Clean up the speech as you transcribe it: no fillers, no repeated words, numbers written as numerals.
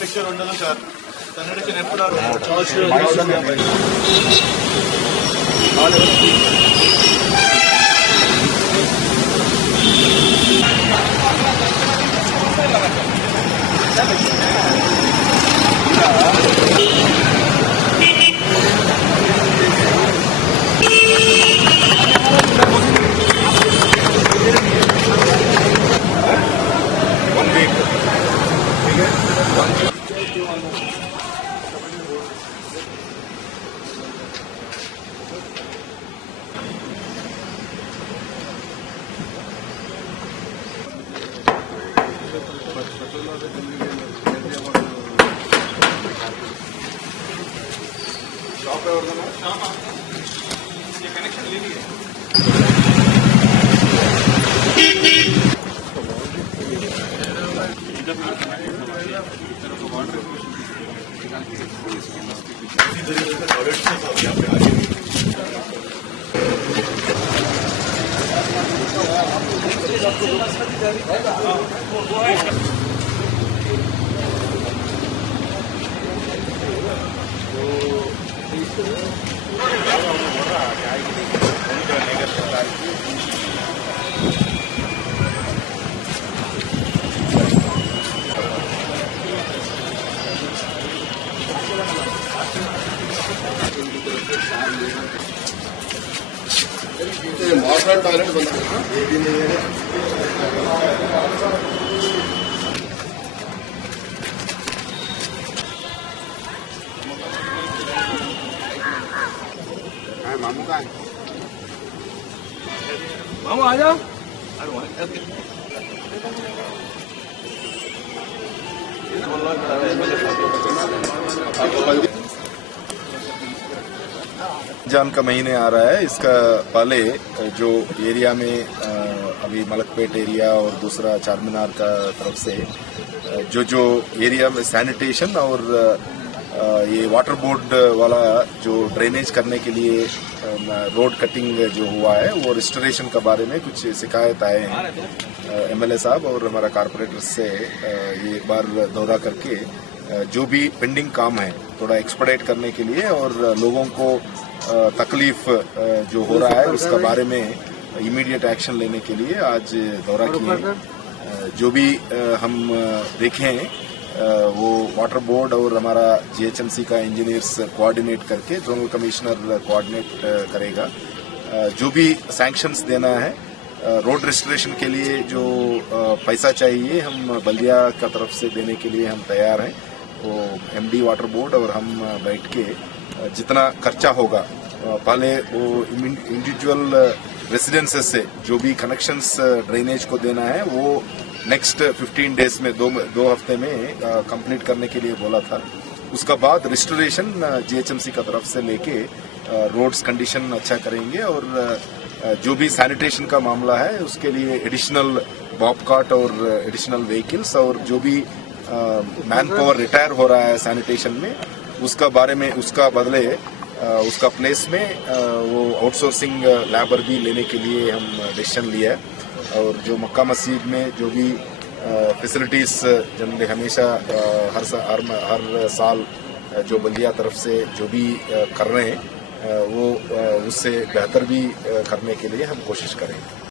Picture ఉండదు sir కన్నడకి ఎప్పుడు modern toilet बंद ये भी नहीं है। मामू का मामू आ जाओ। रमजान का महीने आ रहा है, इसका पहले जो एरिया में अभी मलकपेट एरिया और दूसरा चारमीनार का तरफ से जो एरिया में सैनिटेशन और ये वाटर बोर्ड वाला जो ड्रेनेज करने के लिए रोड कटिंग जो हुआ है वो रिस्टोरेशन के बारे में कुछ शिकायत आए हैं। एमएलए साहब और हमारा कारपोरेटर से ये एक बार दौरा करके जो भी पेंडिंग काम है थोड़ा एक्सपेडिट करने के लिए और लोगों को तकलीफ जो हो रहा है उसका बारे में इमीडिएट एक्शन लेने के लिए आज दौरा किए। जो भी हम देखें वो वाटर बोर्ड और हमारा जीएचएमसी का इंजीनियर्स कोऑर्डिनेट करके जोनल कमिश्नर कोऑर्डिनेट करेगा। जो भी सैंक्शंस देना है रोड रेस्टोरेशन के लिए जो पैसा चाहिए हम बल्दिया का तरफ से देने के लिए हम तैयार हैं। वो एमडी वाटर बोर्ड और हम बैठ के जितना खर्चा होगा पहले वो इंडिविजुअल रेसिडेंसेस से जो भी कनेक्शंस ड्रेनेज को देना है वो नेक्स्ट 15 डेज में दो हफ्ते में कंप्लीट करने के लिए बोला था। उसका बाद रिस्टोरेशन जीएचएमसी का तरफ से लेके रोड्स कंडीशन अच्छा करेंगे और जो भी सैनिटेशन का मामला है उसके लिए एडिशनल बॉबकाट और एडिशनल व्हीकल्स और जो भी मैन पावर रिटायर हो रहा है सैनिटेशन में उसका बारे में उसका बदले उसका प्लेस में वो आउटसोर्सिंग लेबर भी लेने के लिए हम डिसीजन लिया है। और जो मक्का मस्जिद में जो भी फैसिलिटीज जनरली हमेशा हर साल जो बल्दिया तरफ से जो भी कर रहे हैं वो उससे बेहतर भी करने के लिए हम कोशिश करेंगे।